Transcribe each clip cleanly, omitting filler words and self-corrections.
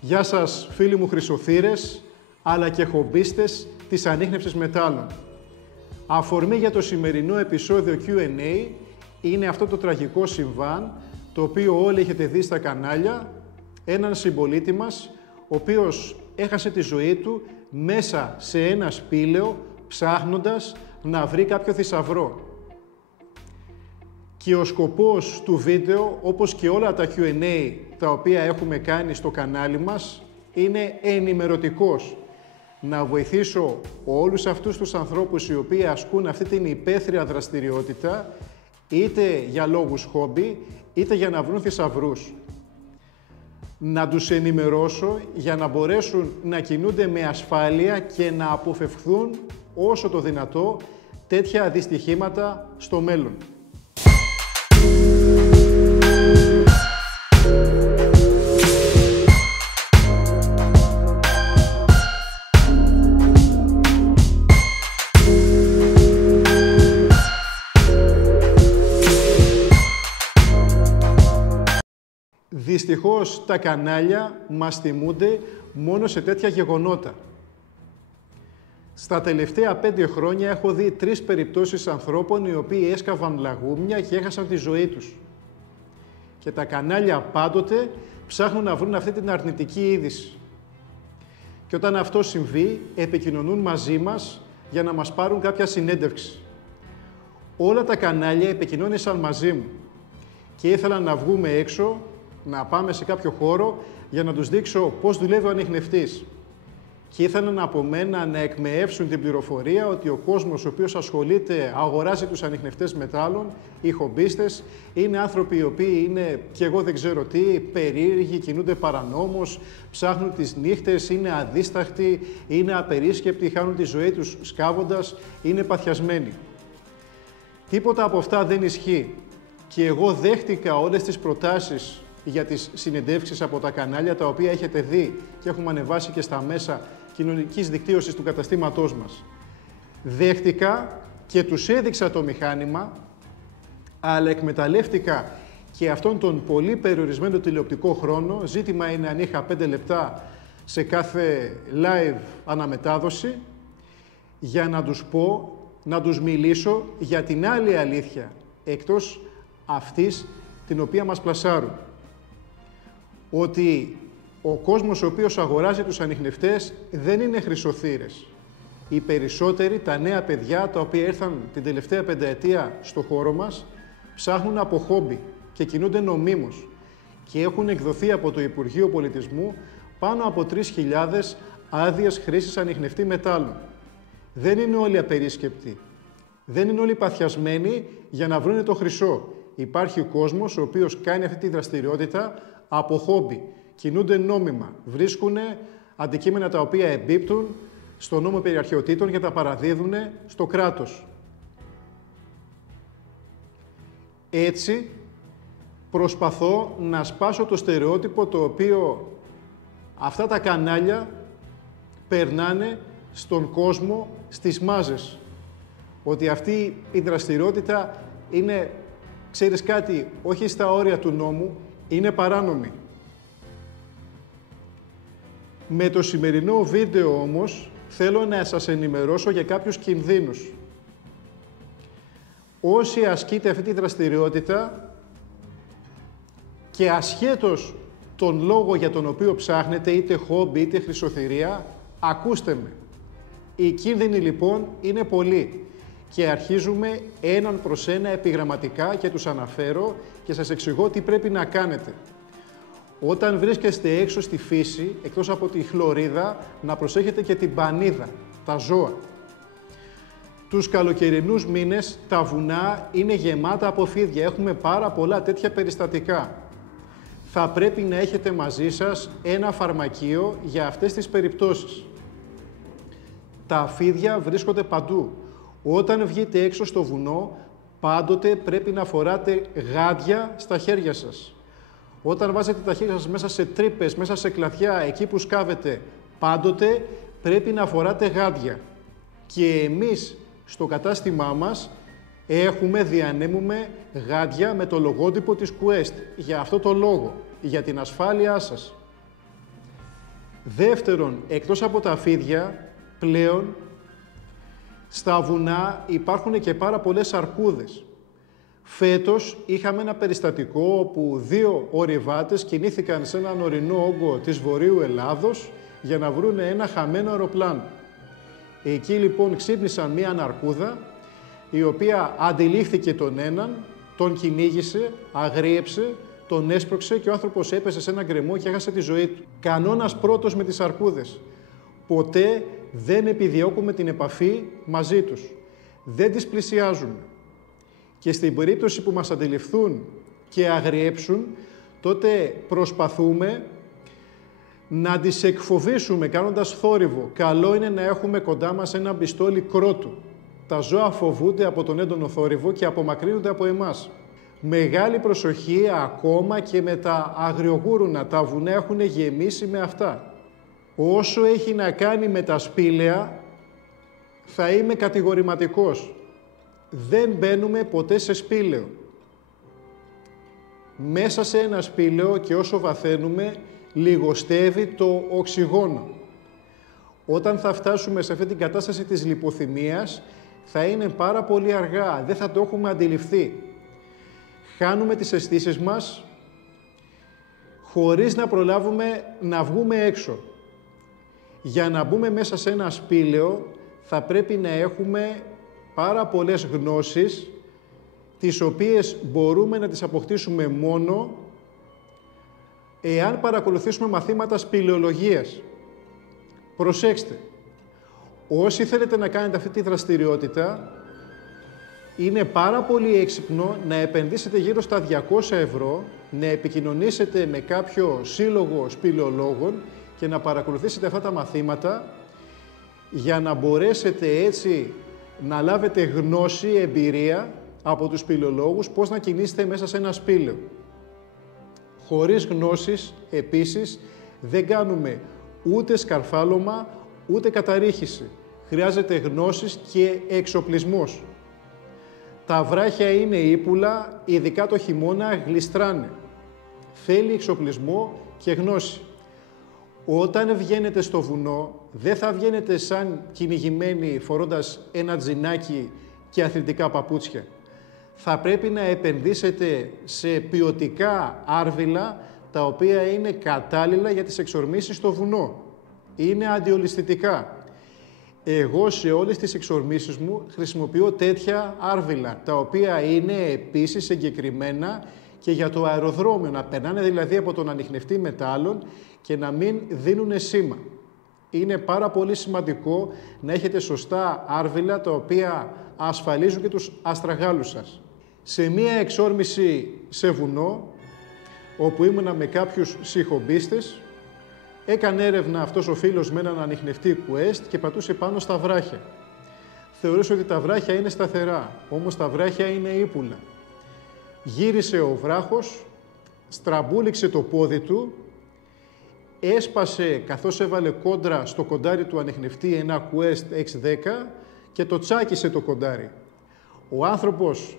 Γεια σας φίλοι μου χρυσοθύρες, αλλά και χομπίστες της ανίχνευσης μετάλλων. Αφορμή για το σημερινό επεισόδιο Q&A είναι αυτό το τραγικό συμβάν, το οποίο όλοι έχετε δει στα κανάλια, έναν συμπολίτη μας, ο οποίος έχασε τη ζωή του μέσα σε ένα σπήλαιο, ψάχνοντας να βρει κάποιο θησαυρό. Και ο σκοπός του βίντεο, όπως και όλα τα Q&A τα οποία έχουμε κάνει στο κανάλι μας, είναι ενημερωτικός. Να βοηθήσω όλους αυτούς τους ανθρώπους οι οποίοι ασκούν αυτή την υπαίθρια δραστηριότητα, είτε για λόγους χόμπι, είτε για να βρουν θησαυρούς. Να τους ενημερώσω για να μπορέσουν να κινούνται με ασφάλεια και να αποφευχθούν όσο το δυνατό τέτοια δυστυχήματα στο μέλλον. Δυστυχώς τα κανάλια μας τιμούνται μόνο σε τέτοια γεγονότα. Στα τελευταία 5 χρόνια έχω δει 3 περιπτώσεις ανθρώπων οι οποίοι έσκαβαν λαγούμια και έχασαν τη ζωή τους. Και τα κανάλια πάντοτε ψάχνουν να βρουν αυτή την αρνητική είδηση. Και όταν αυτό συμβεί, επικοινωνούν μαζί μας για να μας πάρουν κάποια συνέντευξη. Όλα τα κανάλια επικοινώνησαν μαζί μου και ήθελαν να βγούμε έξω, να πάμε σε κάποιο χώρο για να τους δείξω πώς δουλεύει ο ανιχνευτής. Και ήθελαν από μένα να εκμεεύσουν την πληροφορία ότι ο κόσμος ο οποίος ασχολείται, αγοράζει τους ανιχνευτές μετάλλων, οι χομπίστες, είναι άνθρωποι οι οποίοι είναι, και εγώ δεν ξέρω τι, περίεργοι, κινούνται παρανόμως, ψάχνουν τις νύχτες, είναι αδίσταχτοι, είναι απερίσκεπτοι, χάνουν τη ζωή τους σκάβοντας, είναι παθιασμένοι. Τίποτα από αυτά δεν ισχύει. Και εγώ δέχτηκα όλες τις προτάσεις για τις συνεντεύξεις από τα κανάλια τα οποία έχετε δει και έχουμε ανεβάσει και στα μέσα κοινωνικής δικτύωσης του καταστήματός μας. Δέχτηκα και τους έδειξα το μηχάνημα, αλλά εκμεταλλεύτηκα και αυτόν τον πολύ περιορισμένο τηλεοπτικό χρόνο. Ζήτημα είναι αν είχα 5 λεπτά σε κάθε live αναμετάδοση για να τους πω, να τους μιλήσω για την άλλη αλήθεια, εκτός αυτής την οποία μας πλασάρουν. Ότι ο κόσμος ο οποίος αγοράζει τους ανιχνευτές δεν είναι χρυσοθύρες. Οι περισσότεροι, τα νέα παιδιά τα οποία ήρθαν την τελευταία 5ετία στο χώρο μας, ψάχνουν από χόμπι και κινούνται νομίμως και έχουν εκδοθεί από το Υπουργείο Πολιτισμού πάνω από 3.000 άδειες χρήσης ανιχνευτή μετάλλων. Δεν είναι όλοι απερίσκεπτοι. Δεν είναι όλοι παθιασμένοι για να βρουν το χρυσό. Υπάρχει κόσμος ο οποίος κάνει αυτή τη δραστηριότητα από χόμπι. Κινούνται νόμιμα. Βρίσκουν αντικείμενα τα οποία εμπίπτουν στο νόμο περί αρχαιοτήτων και τα παραδίδουν στο κράτος. Έτσι, προσπαθώ να σπάσω το στερεότυπο το οποίο αυτά τα κανάλια περνάνε στον κόσμο, στις μάζες. Ότι αυτή η δραστηριότητα είναι, ξέρεις κάτι, όχι στα όρια του νόμου, είναι παράνομη. Με το σημερινό βίντεο όμως θέλω να σας ενημερώσω για κάποιους κινδύνους. Όσοι ασκείτε αυτή τη δραστηριότητα και ασχέτως τον λόγο για τον οποίο ψάχνετε, είτε χόμπι είτε χρυσοθυρία, ακούστε με. Οι κίνδυνοι λοιπόν είναι πολλοί και αρχίζουμε έναν προς ένα επιγραμματικά και τους αναφέρω και σας εξηγώ τι πρέπει να κάνετε. Όταν βρίσκεστε έξω στη φύση, εκτός από τη χλωρίδα, να προσέχετε και την πανίδα, τα ζώα. Τους καλοκαιρινούς μήνες τα βουνά είναι γεμάτα από φίδια. Έχουμε πάρα πολλά τέτοια περιστατικά. Θα πρέπει να έχετε μαζί σας ένα φαρμακείο για αυτές τις περιπτώσεις. Τα φίδια βρίσκονται παντού. Όταν βγείτε έξω στο βουνό, πάντοτε πρέπει να φοράτε γάντια στα χέρια σας. Όταν βάζετε τα χέρια σας μέσα σε τρύπες, μέσα σε κλαδιά, εκεί που σκάβετε, πάντοτε πρέπει να φοράτε γάντια. Και εμείς στο κατάστημά μας διανέμουμε γάντια με το λογότυπο της Quest. Για αυτό το λόγο, για την ασφάλειά σας. Δεύτερον, εκτός από τα φίδια, πλέον στα βουνά υπάρχουν και πάρα πολλές αρκούδες. Φέτος είχαμε ένα περιστατικό όπου 2 ορειβάτες κινήθηκαν σε έναν ορεινό όγκο της Βορείου Ελλάδος για να βρουν ένα χαμένο αεροπλάνο. Εκεί λοιπόν ξύπνησαν μία αρκούδα, η οποία αντιλήφθηκε τον έναν, τον κυνήγησε, αγρίεψε, τον έσπρωξε και ο άνθρωπος έπεσε σε ένα γκρεμό και έχασε τη ζωή του. Κανόνας πρώτος με τις αρκούδες. Ποτέ δεν επιδιώκουμε την επαφή μαζί τους. Δεν τις πλησιάζουμε. Και στην περίπτωση που μας αντιληφθούν και αγριέψουν, τότε προσπαθούμε να τις εκφοβήσουμε κάνοντας θόρυβο. Καλό είναι να έχουμε κοντά μας ένα πιστόλι κρότου. Τα ζώα φοβούνται από τον έντονο θόρυβο και απομακρύνονται από εμάς. Μεγάλη προσοχή ακόμα και με τα αγριογούρουνα. Τα βουνά έχουν γεμίσει με αυτά. Όσο έχει να κάνει με τα σπήλαια, θα είμαι κατηγορηματικός. Δεν μπαίνουμε ποτέ σε σπήλαιο. Μέσα σε ένα σπήλαιο και όσο βαθαίνουμε, λιγοστεύει το οξυγόνο. Όταν θα φτάσουμε σε αυτή την κατάσταση της λιποθυμίας, θα είναι πάρα πολύ αργά, δεν θα το έχουμε αντιληφθεί. Χάνουμε τις αισθήσεις μας, χωρίς να προλάβουμε να βγούμε έξω. Για να μπούμε μέσα σε ένα σπήλαιο, θα πρέπει να έχουμε πάρα πολλές γνώσεις, τις οποίες μπορούμε να τις αποκτήσουμε μόνο εάν παρακολουθήσουμε μαθήματα σπηλαιολογίας. Προσέξτε, όσοι θέλετε να κάνετε αυτή τη δραστηριότητα, είναι πάρα πολύ έξυπνο να επενδύσετε γύρω στα 200 ευρώ, να επικοινωνήσετε με κάποιο σύλλογο σπηλαιολόγων και να παρακολουθήσετε αυτά τα μαθήματα για να μπορέσετε έτσι να λάβετε γνώση, εμπειρία από τους σπηλαιολόγους πώς να κινήσετε μέσα σε ένα σπήλαιο. Χωρίς γνώσεις, επίσης, δεν κάνουμε ούτε σκαρφάλωμα, ούτε καταρρίχηση. Χρειάζεται γνώσεις και εξοπλισμός. Τα βράχια είναι ύπουλα, ειδικά το χειμώνα γλιστράνε. Θέλει εξοπλισμό και γνώση. Όταν βγαίνετε στο βουνό, δεν θα βγαίνετε σαν κυνηγημένοι φορώντας ένα τζινάκι και αθλητικά παπούτσια. Θα πρέπει να επενδύσετε σε ποιοτικά άρβιλα, τα οποία είναι κατάλληλα για τις εξορμήσεις στο βουνό. Είναι αντιολισθητικά. Εγώ σε όλες τις εξορμήσεις μου χρησιμοποιώ τέτοια άρβιλα, τα οποία είναι επίσης εγκεκριμένα και για το αεροδρόμιο, να περνάνε δηλαδή από τον ανιχνευτή μετάλλων και να μην δίνουν σήμα. Είναι πάρα πολύ σημαντικό να έχετε σωστά άρβιλα, τα οποία ασφαλίζουν και τους αστραγάλους σας. Σε μία εξόρμηση σε βουνό, όπου ήμουνα με κάποιους συγχομπίστες, έκανε έρευνα αυτός ο φίλος με έναν ανιχνευτή Quest και πατούσε πάνω στα βράχια. Θεωρούσε ότι τα βράχια είναι σταθερά, όμως τα βράχια είναι ύπουλα. Γύρισε ο βράχος, στραμπούληξε το πόδι του, έσπασε καθώς έβαλε κόντρα στο κοντάρι του ανιχνευτή ένα Quest X10 και το τσάκισε το κοντάρι. Ο άνθρωπος,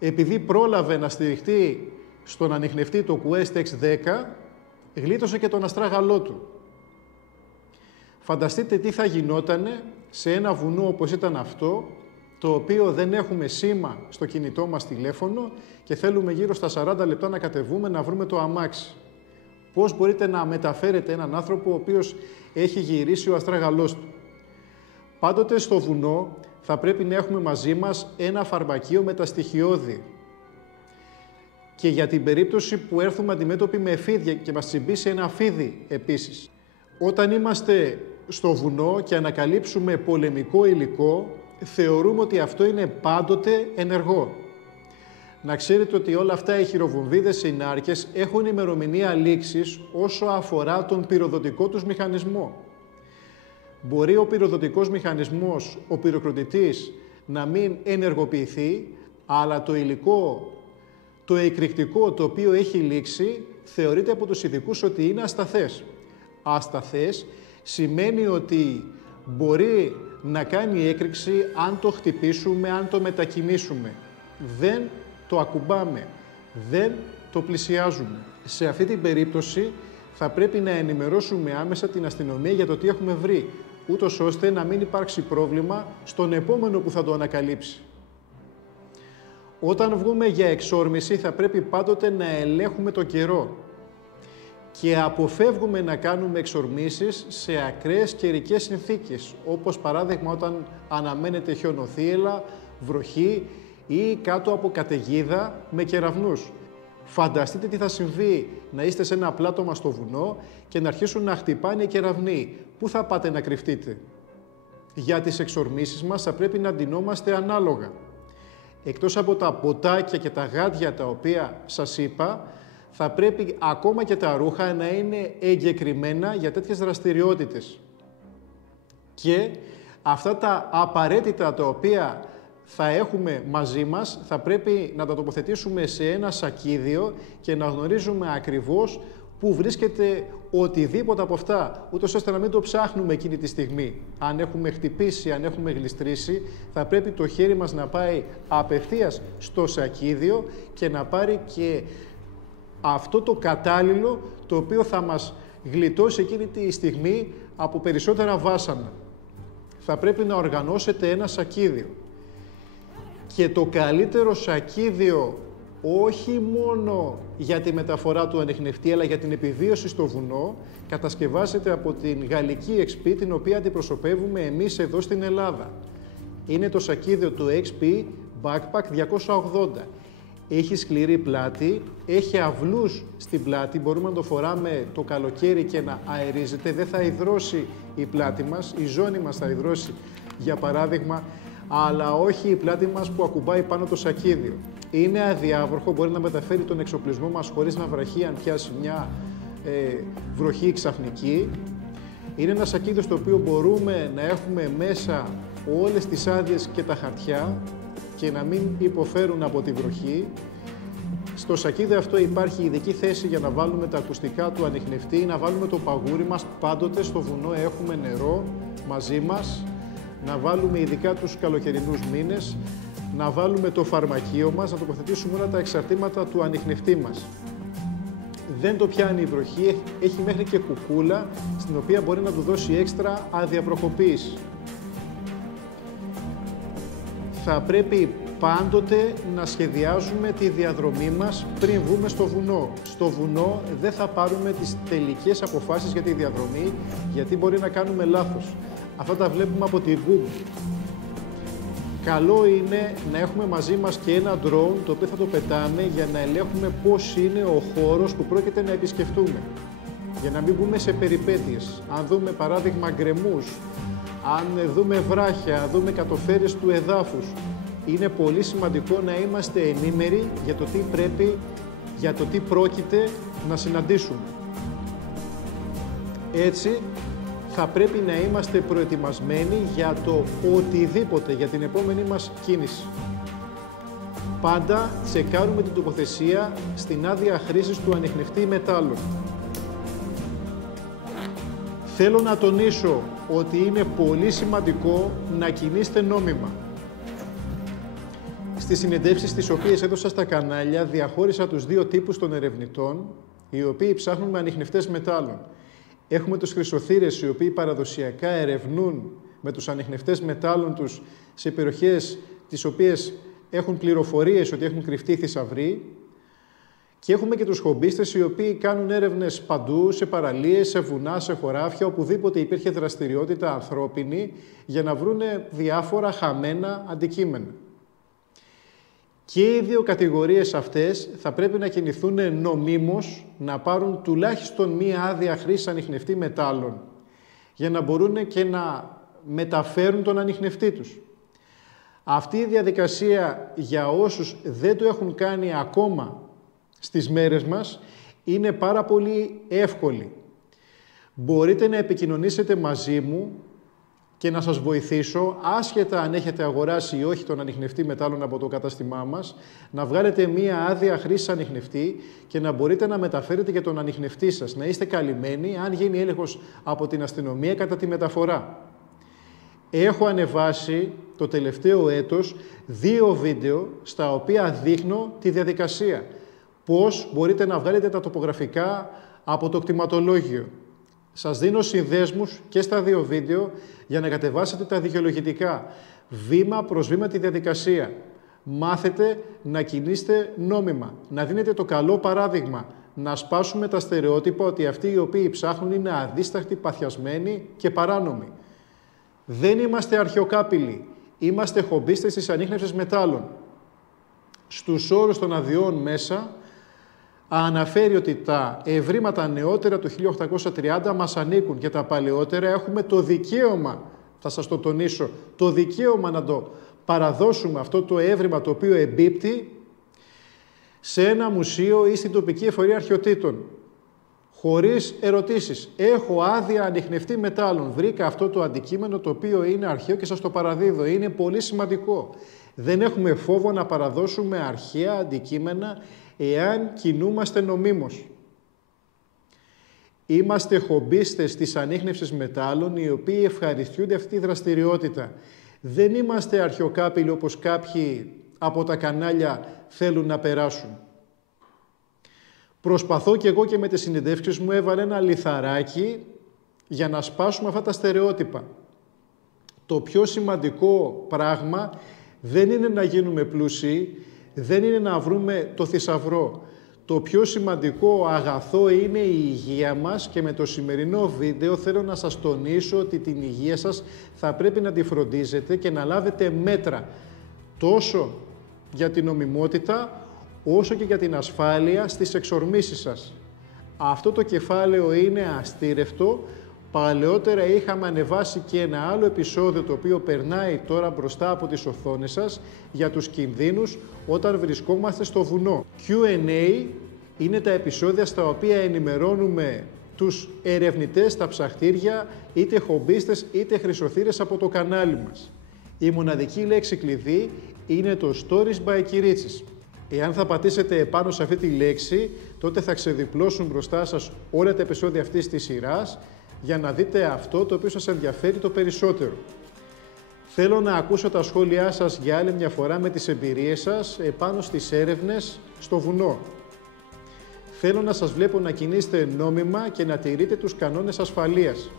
επειδή πρόλαβε να στηριχτεί στον ανιχνευτή το Quest X10, γλίτωσε και τον αστράγαλό του. Φανταστείτε τι θα γινότανε σε ένα βουνό όπως ήταν αυτό, το οποίο δεν έχουμε σήμα στο κινητό μας τηλέφωνο και θέλουμε γύρω στα 40 λεπτά να κατεβούμε να βρούμε το αμάξι. Πώς μπορείτε να μεταφέρετε έναν άνθρωπο ο οποίος έχει γυρίσει ο αστράγαλός του? Πάντοτε στο βουνό θα πρέπει να έχουμε μαζί μας ένα φαρμακείο με τα στοιχειώδη. Και για την περίπτωση που έρθουμε αντιμέτωποι με φίδια και μας τσιμπήσει ένα φίδι επίσης. Όταν είμαστε στο βουνό και ανακαλύψουμε πολεμικό υλικό, θεωρούμε ότι αυτό είναι πάντοτε ενεργό. Να ξέρετε ότι όλα αυτά οι χειροβομβίδες, οι νάρκες, έχουν ημερομηνία λήξης όσο αφορά τον πυροδοτικό τους μηχανισμό. Μπορεί ο πυροδοτικός μηχανισμός, ο πυροκροτητής, να μην ενεργοποιηθεί, αλλά το υλικό, το εκρηκτικό το οποίο έχει λήξει, θεωρείται από τους ειδικούς ότι είναι ασταθές. Ασταθές σημαίνει ότι μπορεί να κάνει έκρηξη αν το χτυπήσουμε, αν το μετακινήσουμε. Δεν το ακουμπάμε, δεν το πλησιάζουμε. Σε αυτή την περίπτωση θα πρέπει να ενημερώσουμε άμεσα την αστυνομία για το τι έχουμε βρει, ούτως ώστε να μην υπάρξει πρόβλημα στον επόμενο που θα το ανακαλύψει. Όταν βγούμε για εξόρμηση θα πρέπει πάντοτε να ελέγχουμε το καιρό και αποφεύγουμε να κάνουμε εξορμήσεις σε ακραίες καιρικές συνθήκες, όπως παράδειγμα όταν αναμένεται χιονοθύελλα, βροχή ή κάτω από καταιγίδα με κεραυνούς. Φανταστείτε τι θα συμβεί να είστε σε ένα πλάτωμα στο βουνό και να αρχίσουν να χτυπάνε οι κεραυνοί. Πού θα πάτε να κρυφτείτε? Για τις εξορμήσεις μας θα πρέπει να ντυνόμαστε ανάλογα. Εκτός από τα ποτάκια και τα γάντια τα οποία σας είπα, θα πρέπει ακόμα και τα ρούχα να είναι εγκεκριμένα για τέτοιες δραστηριότητες. Και αυτά τα απαραίτητα τα οποία θα έχουμε μαζί μας, θα πρέπει να τα τοποθετήσουμε σε ένα σακίδιο και να γνωρίζουμε ακριβώς πού βρίσκεται οτιδήποτε από αυτά, ούτως ώστε να μην το ψάχνουμε εκείνη τη στιγμή. Αν έχουμε χτυπήσει, αν έχουμε γλιστρήσει, θα πρέπει το χέρι μας να πάει απευθείας στο σακίδιο και να πάρει και αυτό το κατάλληλο, το οποίο θα μας γλιτώσει εκείνη τη στιγμή από περισσότερα βάσανα. Θα πρέπει να οργανώσετε ένα σακίδιο. Και το καλύτερο σακίδιο όχι μόνο για τη μεταφορά του ανιχνευτή, αλλά για την επιβίωση στο βουνό, κατασκευάζεται από την γαλλική XP, την οποία αντιπροσωπεύουμε εμείς εδώ στην Ελλάδα. Είναι το σακίδιο του XP Backpack 280. Έχει σκληρή πλάτη, έχει αυλούς στην πλάτη, μπορούμε να το φοράμε το καλοκαίρι και να αερίζεται, δεν θα υδρώσει η πλάτη μας, η ζώνη μας θα υδρώσει, για παράδειγμα, αλλά όχι η πλάτη μας που ακουμπάει πάνω το σακίδιο. Είναι αδιάβροχο, μπορεί να μεταφέρει τον εξοπλισμό μας χωρίς να βραχεί αν πιάσει μια βροχή ξαφνική. Είναι ένα σακίδιο στο οποίο μπορούμε να έχουμε μέσα όλες τις άδειες και τα χαρτιά και να μην υποφέρουν από τη βροχή. Στο σακίδιο αυτό υπάρχει ειδική θέση για να βάλουμε τα ακουστικά του ανιχνευτή, να βάλουμε το παγούρι μας. Πάντοτε στο βουνό έχουμε νερό μαζί μας, να βάλουμε ειδικά τους καλοκαιρινούς μήνες, να βάλουμε το φαρμακείο μας, να τοποθετήσουμε όλα τα εξαρτήματα του ανιχνευτή μας. Δεν το πιάνει η βροχή, έχει μέχρι και κουκούλα, στην οποία μπορεί να του δώσει έξτρα αδιαβροχοποίηση. Θα πρέπει πάντοτε να σχεδιάζουμε τη διαδρομή μας πριν βγούμε στο βουνό. Στο βουνό δεν θα πάρουμε τις τελικές αποφάσεις για τη διαδρομή, γιατί μπορεί να κάνουμε λάθος. Αυτά τα βλέπουμε από τη Google. Καλό είναι να έχουμε μαζί μας και ένα drone, το οποίο θα το πετάμε για να ελέγχουμε πώς είναι ο χώρος που πρόκειται να επισκεφτούμε. Για να μην μπούμε σε περιπέτειες. Αν δούμε παράδειγμα γκρεμούς, αν δούμε βράχια, αν δούμε κατοφέρειες του εδάφους, είναι πολύ σημαντικό να είμαστε ενήμεροι για το τι πρέπει, για το τι πρόκειται να συναντήσουμε. Έτσι, θα πρέπει να είμαστε προετοιμασμένοι για το οτιδήποτε, για την επόμενη μας κίνηση. Πάντα τσεκάρουμε την τοποθεσία στην άδεια χρήσης του ανιχνευτή μετάλλων. Θέλω να τονίσω ότι είναι πολύ σημαντικό να κινείστε νόμιμα. Στις συνεντεύξεις τις οποίες έδωσα στα κανάλια, διαχώρισα τους δύο τύπους των ερευνητών, οι οποίοι ψάχνουν με ανιχνευτές μετάλλων. Έχουμε τους χρυσοθύρες, οι οποίοι παραδοσιακά ερευνούν με τους ανιχνευτές μετάλλων τους σε περιοχές τις οποίες έχουν πληροφορίες ότι έχουν κρυφτεί θησαυροί. Και έχουμε και τους χομπίστες, οι οποίοι κάνουν έρευνες παντού, σε παραλίες, σε βουνά, σε χωράφια, οπουδήποτε υπήρχε δραστηριότητα ανθρώπινη, για να βρούνε διάφορα χαμένα αντικείμενα. Και οι δύο κατηγορίες αυτές θα πρέπει να κινηθούν νομίμως, να πάρουν τουλάχιστον μία άδεια χρήσης ανιχνευτή μετάλλων, για να μπορούν και να μεταφέρουν τον ανιχνευτή τους. Αυτή η διαδικασία, για όσους δεν το έχουν κάνει ακόμα στις μέρες μας, είναι πάρα πολύ εύκολη. Μπορείτε να επικοινωνήσετε μαζί μου και να σας βοηθήσω, άσχετα αν έχετε αγοράσει ή όχι τον ανιχνευτή μετάλλων από το κατάστημά μας, να βγάλετε μία άδεια χρήσης ανιχνευτή και να μπορείτε να μεταφέρετε και τον ανιχνευτή σας, να είστε καλυμμένοι αν γίνει έλεγχος από την αστυνομία κατά τη μεταφορά. Έχω ανεβάσει το τελευταίο έτος 2 βίντεο στα οποία δείχνω τη διαδικασία. Πώς μπορείτε να βγάλετε τα τοπογραφικά από το κτηματολόγιο. Σας δίνω συνδέσμους και στα δύο βίντεο για να κατεβάσετε τα δικαιολογητικά. Βήμα προς βήμα τη διαδικασία. Μάθετε να κινείστε νόμιμα, να δίνετε το καλό παράδειγμα, να σπάσουμε τα στερεότυπα ότι αυτοί οι οποίοι ψάχνουν είναι αδίσταχτοι, παθιασμένοι και παράνομοι. Δεν είμαστε αρχαιοκάπηλοι, είμαστε χομπίστες της ανίχνευσης μετάλλων. Στους όρους των αδειών μέσα αναφέρει ότι τα ευρήματα νεότερα του 1830 μας ανήκουν και τα παλαιότερα έχουμε το δικαίωμα, θα σας το τονίσω, το δικαίωμα να το παραδώσουμε αυτό το έβριμα το οποίο εμπίπτει σε ένα μουσείο ή στην τοπική εφορία αρχαιοτήτων. Χωρίς ερωτήσεις. Έχω άδεια ανιχνευτή μετάλλων. Βρήκα αυτό το αντικείμενο το οποίο είναι αρχαίο και σας το παραδίδω. Είναι πολύ σημαντικό. Δεν έχουμε φόβο να παραδώσουμε αρχαία αντικείμενα εάν κινούμαστε νομίμως. Είμαστε χομπίστες της ανίχνευσης μετάλλων οι οποίοι ευχαριστούνται αυτή τη δραστηριότητα. Δεν είμαστε αρχαιοκάπηλοι όπως κάποιοι από τα κανάλια θέλουν να περάσουν. Προσπαθώ και εγώ και με τις συνεντεύξεις μου έβαλα ένα λιθαράκι για να σπάσουμε αυτά τα στερεότυπα. Το πιο σημαντικό πράγμα δεν είναι να γίνουμε πλούσιοι, δεν είναι να βρούμε το θησαυρό. Το πιο σημαντικό αγαθό είναι η υγεία μας και με το σημερινό βίντεο θέλω να σας τονίσω ότι την υγεία σας θα πρέπει να τη φροντίζετε και να λάβετε μέτρα τόσο για την νομιμότητα όσο και για την ασφάλεια στις εξορμήσεις σας. Αυτό το κεφάλαιο είναι αστήρευτο. Παλαιότερα είχαμε ανεβάσει και ένα άλλο επεισόδιο το οποίο περνάει τώρα μπροστά από τις οθόνες σας για τους κινδύνους όταν βρισκόμαστε στο βουνό. Q&A είναι τα επεισόδια στα οποία ενημερώνουμε τους ερευνητές στα ψαχτήρια, είτε χομπίστες είτε χρυσοθύρες από το κανάλι μας. Η μοναδική λέξη κλειδί είναι το Stories by Κυρίτσης. Εάν θα πατήσετε επάνω σε αυτή τη λέξη, τότε θα ξεδιπλώσουν μπροστά σας όλα τα επεισόδια αυτής της σειράς για να δείτε αυτό το οποίο σας ενδιαφέρει το περισσότερο. Θέλω να ακούσω τα σχόλιά σας για άλλη μια φορά με τις εμπειρίες σας επάνω στις έρευνες στο βουνό. Θέλω να σας βλέπω να κινείστε νόμιμα και να τηρείτε τους κανόνες ασφαλείας.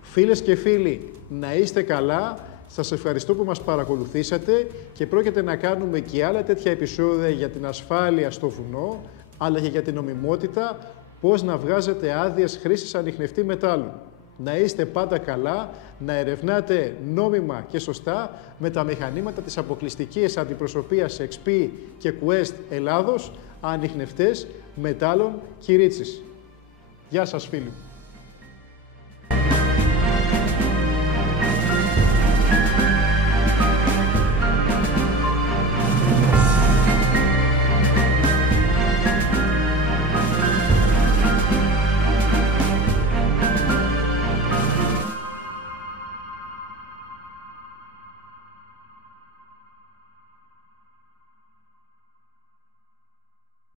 Φίλες και φίλοι, να είστε καλά. Σας ευχαριστώ που μας παρακολουθήσατε και πρόκειται να κάνουμε και άλλα τέτοια επεισόδια για την ασφάλεια στο βουνό, αλλά και για την νομιμότητα, πώς να βγάζετε άδειες χρήσης ανιχνευτή μετάλλων. Να είστε πάντα καλά, να ερευνάτε νόμιμα και σωστά με τα μηχανήματα της αποκλειστικής αντιπροσωπείας XP και Quest Ελλάδος, ανιχνευτές μετάλλων Κυρίτσης. Γεια σας φίλοι.